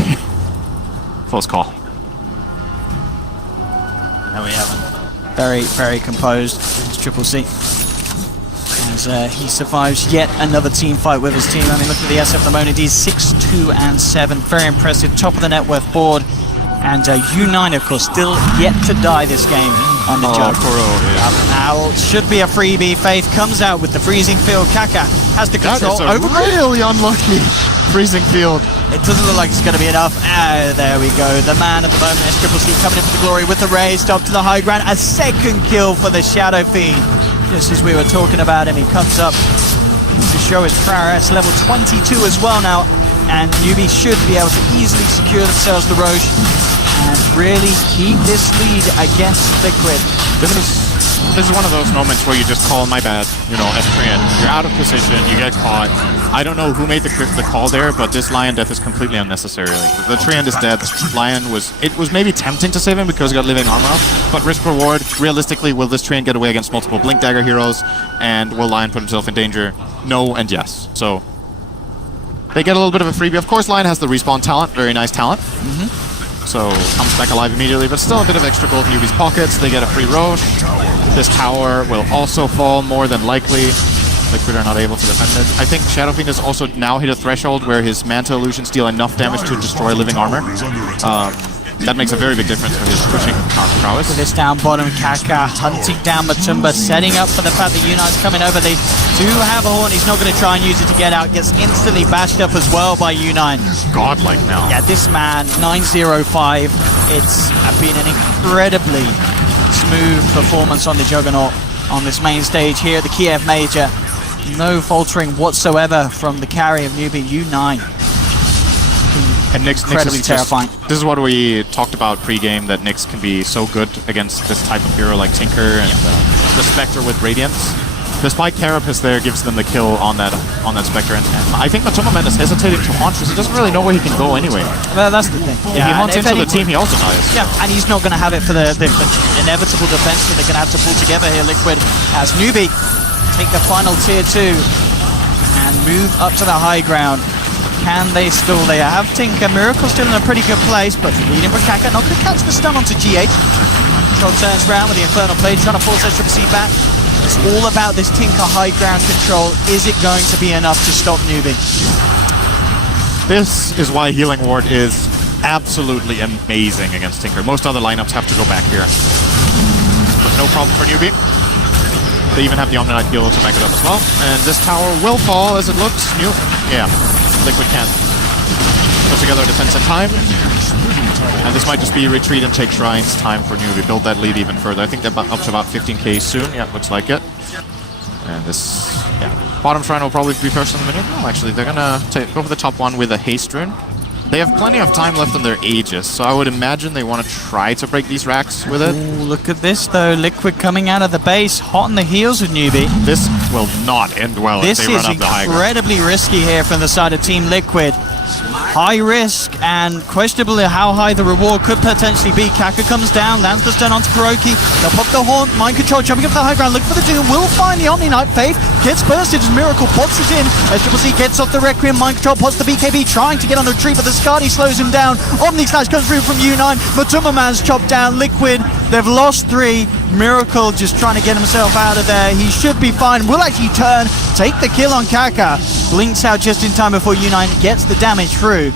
Close call. No, we haven't. Very, very composed. It's Triple C. As he survives yet another team fight with his team. I mean, look at the SF Lemonides, 6-2-7. Very impressive. Top of the net worth board. And U9, of course, still yet to die this game on the jug. Now, should be a freebie. Faith comes out with the freezing field. Kaka has the control over. Really unlucky freezing field. It doesn't look like it's going to be enough. There we go. The man at the moment, SCC coming in for the glory with the raise. Stop to the high ground. A second kill for the Shadow Fiend. Just as we were talking about him, he comes up to show his prowess. Level 22 as well now. And NewBee should be able to easily secure themselves the Roche and really keep this lead against Liquid. This is one of those moments where you just call, my bad, you know, as Korean. You're out of position, you get caught. I don't know who made the call there, but this Lion death is completely unnecessary. The Treant is dead. Lion was maybe tempting to save him because he got living armor up, but risk reward, realistically, will this Treant get away against multiple Blink Dagger heroes, and will Lion put himself in danger? No and yes. So they get a little bit of a freebie. Of course, Lion has the respawn talent, very nice talent. So comes back alive immediately, but still a bit of extra gold in NewBee's pockets. They get a free Roche. This tower will also fall more than likely. Liquid are not able to defend it. I think Shadow Fiend has also now hit a threshold where his Manta illusions deal enough damage to destroy living armor. that makes a very big difference for his pushing prowess. With this down bottom, Kaka hunting down Matumba, setting up for the fact that Unite's coming over. They do have a horn. He's not going to try and use it to get out. Gets instantly bashed up as well by Unite. Godlike now. Yeah, this man, 905. It's been an incredibly smooth performance on the Juggernaut on this main stage here at the Kiev Major. No faltering whatsoever from the carry of NewBee U9. And Nyx Incredibly is terrifying. This is what we talked about pre-game, that Nyx can be so good against this type of hero like Tinker and the Spectre with Radiance. Despite Carapace there gives them the kill on that Spectre, and I think Matumba Man is hesitating to haunt because he doesn't really know where he can go anyway. Well, that's the thing. If he haunts into the team, he also dies. Yeah, and he's not going to have it for the inevitable defense that they're going to have to pull together here, Liquid, as NewBee take the final tier 2 and move up to the high ground. Can they stall? They have Tinker. Miracle still in a pretty good place, but leading for Kaka. Not going to catch the stun onto GH. Control turns around with the Infernal Blade, trying to force that Triple C back. It's all about this Tinker high ground control. Is it going to be enough to stop NewBee? This is why Healing Ward is absolutely amazing against Tinker. Most other lineups have to go back here. But no problem for NewBee. They even have the Omni Knight heal to back it up as well. And this tower will fall as it looks. Liquid can put together a defense in time. And this might just be retreat and take shrines time for NewBee. Build that lead even further. I think they're up to about 15k soon. Yeah, looks like it. And this, bottom shrine will probably be first in the menu. No, actually, they're gonna go for the top one with a haste rune. They have plenty of time left on their Aegis, so I would imagine they want to try to break these racks with it. Ooh, look at this though, Liquid coming out of the base, hot on the heels of NewBee. This will not end well if they run up the high ground. This is incredibly risky here from the side of Team Liquid. High risk and questionable how high the reward could potentially be. Kaka comes down, lands the stun onto Kuroki. They'll pop the haunt, mind control, jumping up the high ground, looking for the Doom, will find the Omni Knight. Faith gets bursted as Miracle pops it in. As Triple C gets off the Requiem, mind control pops the BKB, trying to get on the retreat, but the Skadi slows him down. Omni Slash comes through from U9. Matumba Man's chopped down. Liquid, they've lost 3. Miracle just trying to get himself out of there. He should be fine. Will actually turn, take the kill on Kaka. Blinks out just in time before U9 gets the damage through.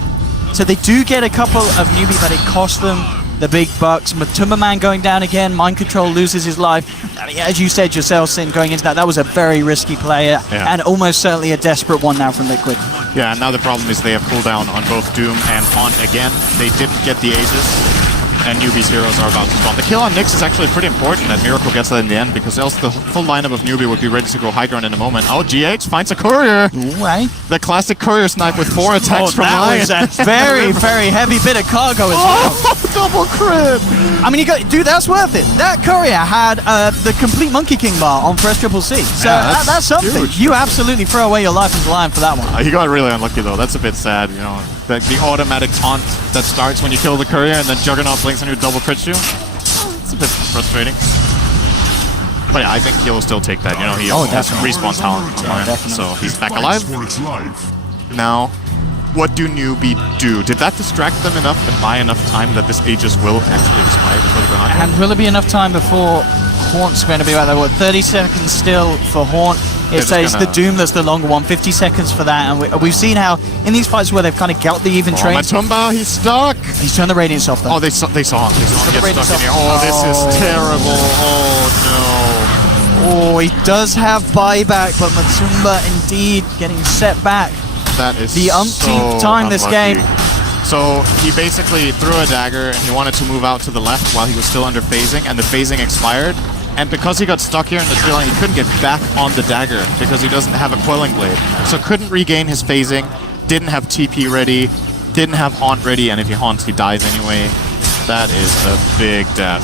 So they do get a couple of NewBee, but it costs them the big bucks. Matumba Man going down again. Mind control loses his life. I mean, as you said yourself, Sin, going into that was a very risky player and almost certainly a desperate one now from Liquid. Yeah, and now the problem is they have cooldown on both Doom and Haunt again. They didn't get the Aegis, and NewBee's heroes are about to spawn. The kill on Nyx is actually pretty important that Miracle gets that in the end, because else the full lineup of NewBee would be ready to go high ground in a moment. Oh, GH finds a courier! Ooh, eh? The classic courier snipe with 4 attacks from that Lion. was a very, very heavy bit of cargo as well. Double crit! I mean, dude, that's worth it. That courier had the complete Monkey King bar on Press Triple C. So that's something. huge. You absolutely throw away your life as a lion for that one. He got really unlucky though. That's a bit sad, you know. The automatic taunt that starts when you kill the courier and then Juggernaut blinks on you, double crits you. It's a bit frustrating. But yeah, I think he'll still take that. You know, he has respawn talent on Lion, so he's back alive. For its life. Now, what do NewBee do? Did that distract them enough and buy enough time that this Aegis will actually expire before they go high? And will it be enough time before Haunt's going to be right there? What, 30 seconds still for Haunt? It says the Doom that's the longer one, 50 seconds for that. And we've seen how in these fights where they've kind of got the even trains. Matumba, he's stuck! He's turned the Radiance off though. Oh, they saw him. They saw him get stuck in here. Oh, this is terrible. Oh, Oh, he does have buyback, but Matumba indeed getting set back. That is the umpteenth so time this unlucky. game. So he basically threw a dagger and he wanted to move out to the left while he was still under phasing, and the phasing expired. And because he got stuck here in the tree line, he couldn't get back on the dagger because he doesn't have a Quelling Blade. So couldn't regain his phasing, didn't have TP ready, didn't have Haunt ready, and if he haunts, he dies anyway. That is a big death.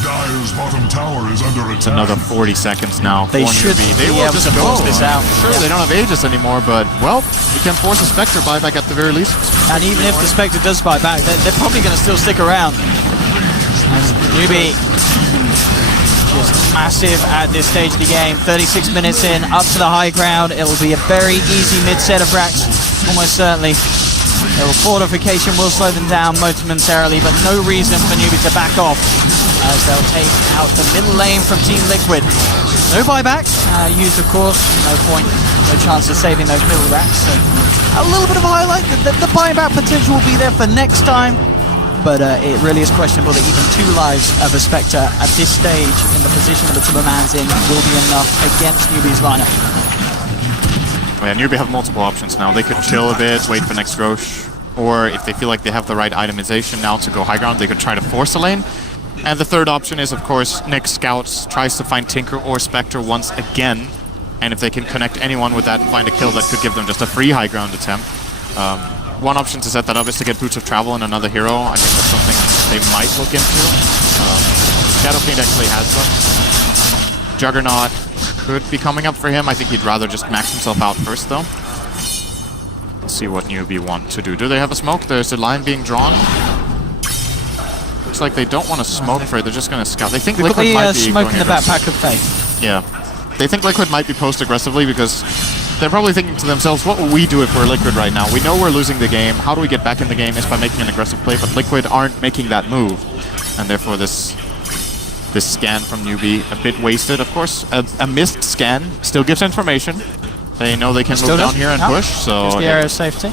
Dire's bottom tower is under attack. It's another 40 seconds now. They should be will able just to go. force this out. Sure, they don't have Aegis anymore, but, well, you can force a Spectre buyback at the very least. And even if the Spectre does buy back, they're probably going to still stick around. As NewBee just massive at this stage of the game. 36 minutes in, up to the high ground. It will be a very easy mid-set of racks, almost certainly. The fortification will slow them down momentarily, but no reason for NewBee to back off, as they'll take out the middle lane from Team Liquid. No buyback used, of course. No point, no chance of saving those middle racks. So a little bit of a highlight. The buyback potential will be there for next time. but it really is questionable that even 2 lives of a Spectre at this stage in the position that the Timberman's in will be enough against NewBee's lineup. Yeah, NewBee have multiple options now. They could chill a bit, wait for next Roche, or if they feel like they have the right itemization now to go high ground, they could try to force a lane. And the third option is, of course, next Scouts tries to find Tinker or Spectre once again, and if they can connect anyone with that and find a kill, that could give them just a free high ground attempt. One option to set that up is to get Boots of Travel and another hero. I think that's something they might look into. Shadow Fiend actually has some. Juggernaut could be coming up for him. I think he'd rather just max himself out first, though. Let's see what NewBee want to do. Do they have a smoke? There's a line being drawn. Looks like they don't want to smoke for it. They're just going to scout. They think Liquid might be smoking the aggressive. backpack of Faith. Yeah. They think Liquid might be post aggressively because they're probably thinking to themselves, what will we do if we're Liquid right now? We know we're losing the game. How do we get back in the game? Is by making an aggressive play, but Liquid aren't making that move. And therefore this scan from NewBee, a bit wasted. Of course, a missed scan still gives information. They know they can move down here and push, so... Just the area of safety.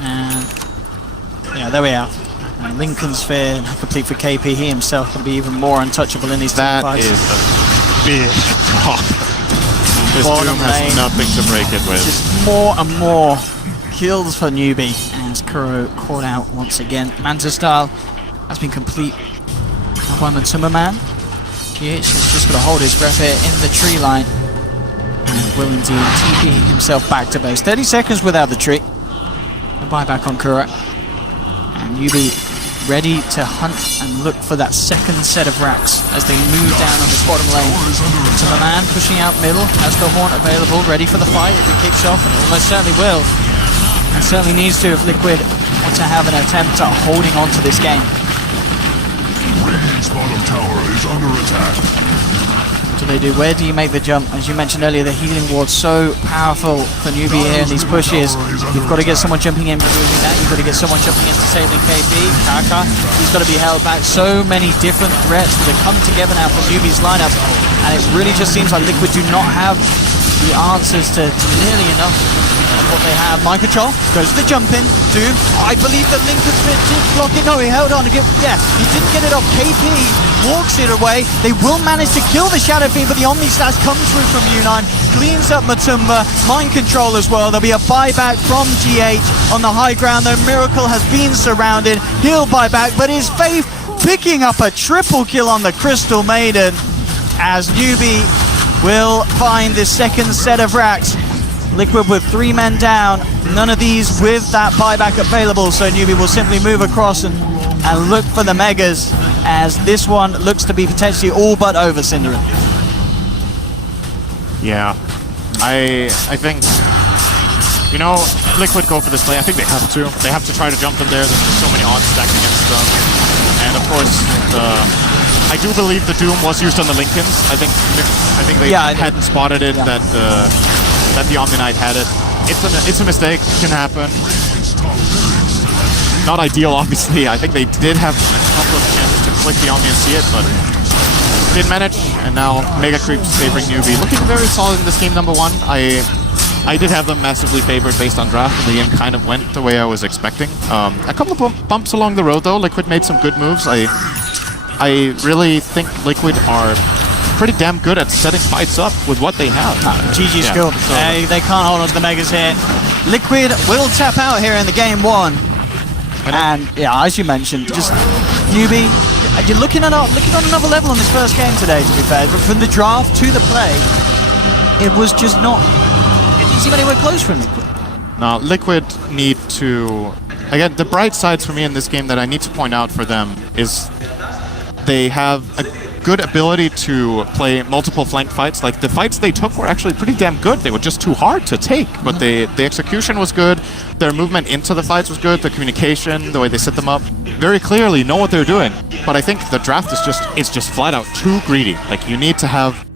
And... yeah, there we are. And Lincoln's Sphere, complete for KP. He himself can be even more untouchable in these That fights. is a big drop. This Bottom Doom has lane. nothing to break it with. Just more and more kills for NewBee as Kuro caught out once again. Manta style has been complete by the Timberman. GH is just going to hold his breath here in the tree line and will indeed TP himself back to base. 30 seconds without the tree. A buyback on Kuro. And NewBee ready to hunt and look for that second set of racks as they move down on this bottom lane. Timberman pushing out middle, has the Horn available, ready for the fight if it kicks off, and it almost certainly will. And certainly needs to if Liquid want to have an attempt at holding on to this game. Radiant's bottom tower is under attack. What do they do? Where do you make the jump? As you mentioned earlier, the healing ward's so powerful for NewBee here in these pushes. You've got to get someone jumping in, removing that. You've got to get someone jumping in to saving KP. Kaka, he's got to be held back. So many different threats that have come together now from NewBee's lineup, and it really just seems like Liquid do not have the answers to nearly enough of what they have. Mind control goes to the jump in. Doom, I believe that Lincoln's Sphere did block it. No, he held on to get. Yeah, he didn't get it off. KP walks it away. They will manage to kill the Shadow Fiend, but the Omni Slash comes through from U9, cleans up Matumba, mind control as well. There'll be a buyback from GH on the high ground, though Miracle has been surrounded. He'll buy back, but is Faith picking up a triple kill on the Crystal Maiden as NewBee will find the second set of racks. Liquid with 3 men down, none of these with that buyback available, so NewBee will simply move across and look for the Megas, as this one looks to be potentially all but over, Cinderin. Yeah, I think, you know, Liquid go for this play. I think they have to. They have to try to jump them there. There's just so many odds stacked against them. And of course, I do believe the Doom was used on the Lincolns. I think they hadn't spotted it that the Omni Knight had it. It's a mistake. It can happen. Not ideal, obviously. I think they did have a couple of chances to click the Omni and see it, but didn't manage. And now Mega Creeps favoring NewBee. Looking very solid in this game, number 1. I did have them massively favored based on draft, and the game kind of went the way I was expecting. A couple of bumps along the road, though. Liquid made some good moves. I really think Liquid are pretty damn good at setting fights up with what they have. GG skill. So they can't hold on to the Megas here. Liquid will tap out here in the game 1. And yeah, as you mentioned, just NewBee, you're looking on another level on this first game today, to be fair. But from the draft to the play, it was just not. It didn't seem anywhere close for Liquid. Now, Liquid need to. Again, the bright sides for me in this game that I need to point out for them is they have a good ability to play multiple flank fights. Like, the fights they took were actually pretty damn good. They were just too hard to take, but the execution was good. Their movement into the fights was good. The communication, the way they set them up, very clearly know what they're doing. But I think the draft is just flat out too greedy. Like, you need to have